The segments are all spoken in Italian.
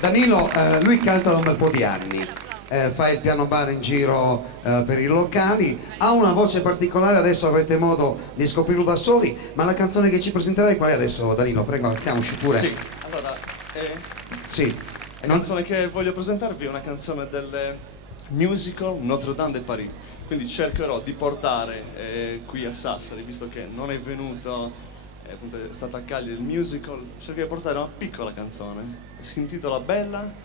Danilo, lui canta da un bel po' di anni, fa il piano bar in giro per i locali, ha una voce particolare, adesso avrete modo di scoprirlo da soli, ma la canzone che ci presenterai qual è adesso, Danilo? Prego, alziamoci pure. Sì, allora, sì. la canzone che voglio presentarvi è una canzone del musical Notre Dame de Paris, quindi cercherò di portare qui a Sassari, visto che non è venuto, appunto è stato a Cagliari il musical, cercherò di portare una piccola canzone, si intitola Bella,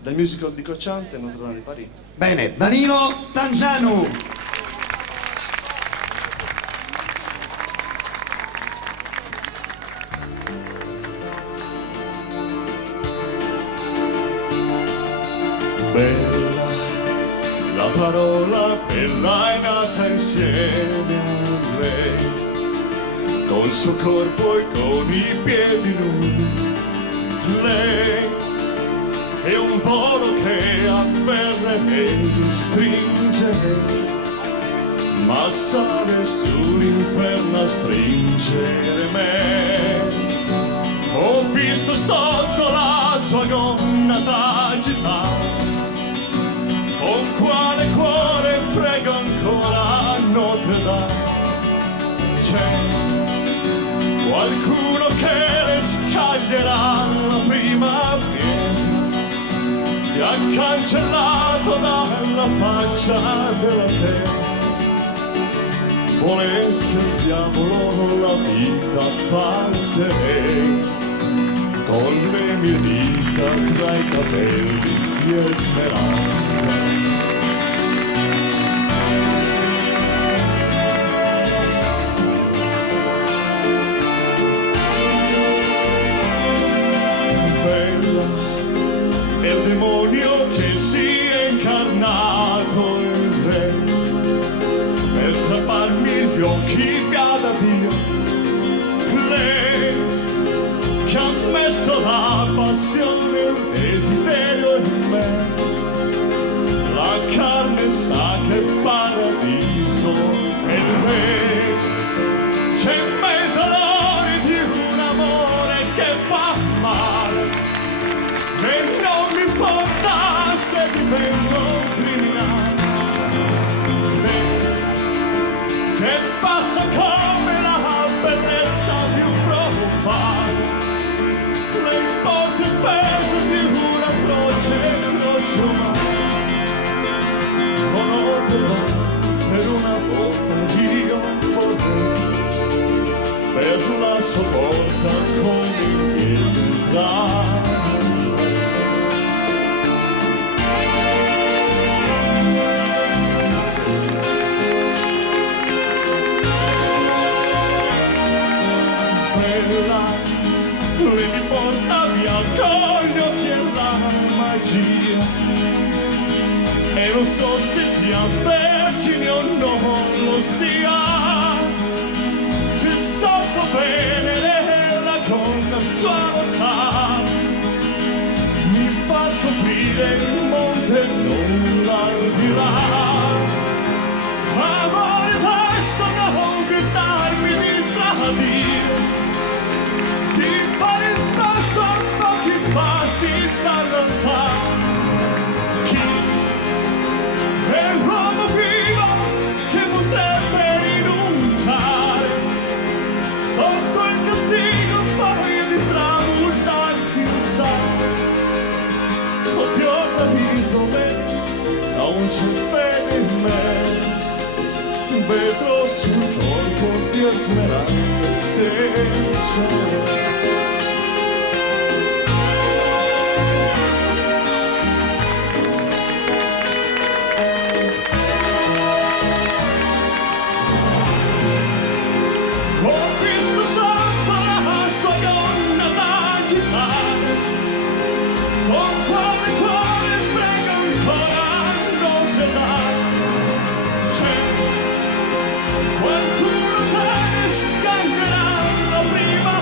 dal musical di Cocciante Notre Dame de Paris. Bene, Danilo Tangianu. Bella, la parola bella è nata insieme a lei, con il suo corpo e con i piedi nudi. Lei è un volo che afferra e stringe, ma sale sull'inferno a stringere me. Ho visto sotto la sua gonna d'agitare, con quale cuore prego ancora a Notre Dame. C'è qualcuno che le scaglierà la prima pietra, si è cancellato dalla faccia della terra. Volesse il diavolo la vita passerei, con le mie dita tra i capelli di Esmeralda. Bella è il demonio che si è incarnato in te, per strapparmi gli occhi via da Dio. Lei che ha messo la passione e il desiderio in me, la carne sa che paradiso è lei. C'è in me il dolore di un amore che fa male, e non mi importa se divento criminale. Lei che passa come la bellezza più profana, le importa il peso di una croce umana. Oh, però, per una volta io vorrei, per la sua porta come in chiesa entrare. Lui mi porta via con gli occhi e la magia, e non so se sia vergine o non lo sia. C'è sotto bene nella gonna sua lo sa, mi fa scoprire il mondo e nulla al di là. Amore, adesso non gridarmi di tradire, di fare il passo a pochi passi da lontano. Chi è l'uomo vivo che potrebbe rinunciare sotto il castigo poi di tramutarsi in sangue? Oddio l'avviso me, non c'è fede in me, vetro sul corpo di Esmeralda se c'è. Qualcuno che scambierà la prima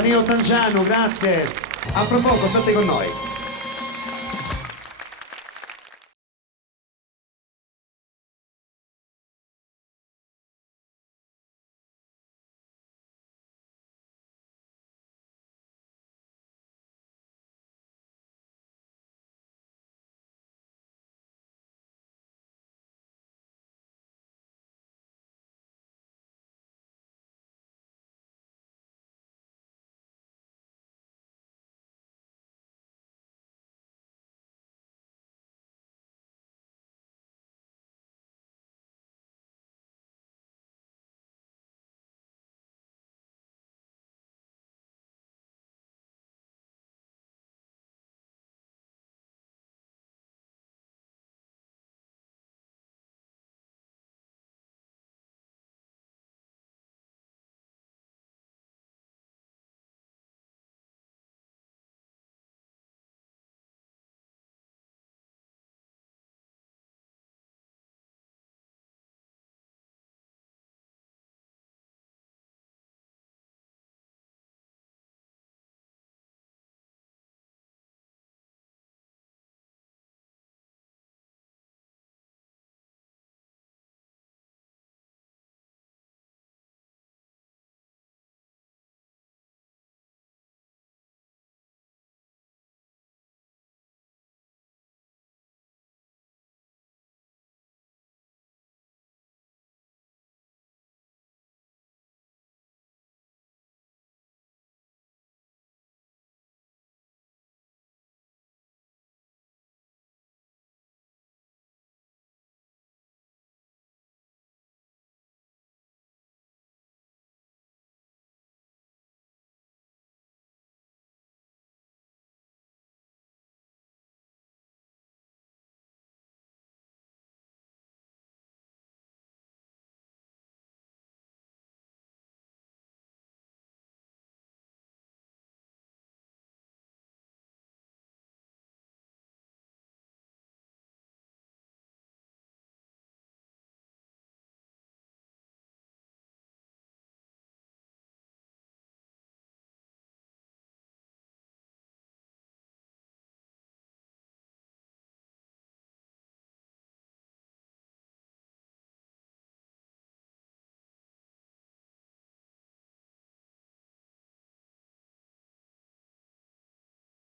Danilo Tangiano, grazie. A fra poco state con noi.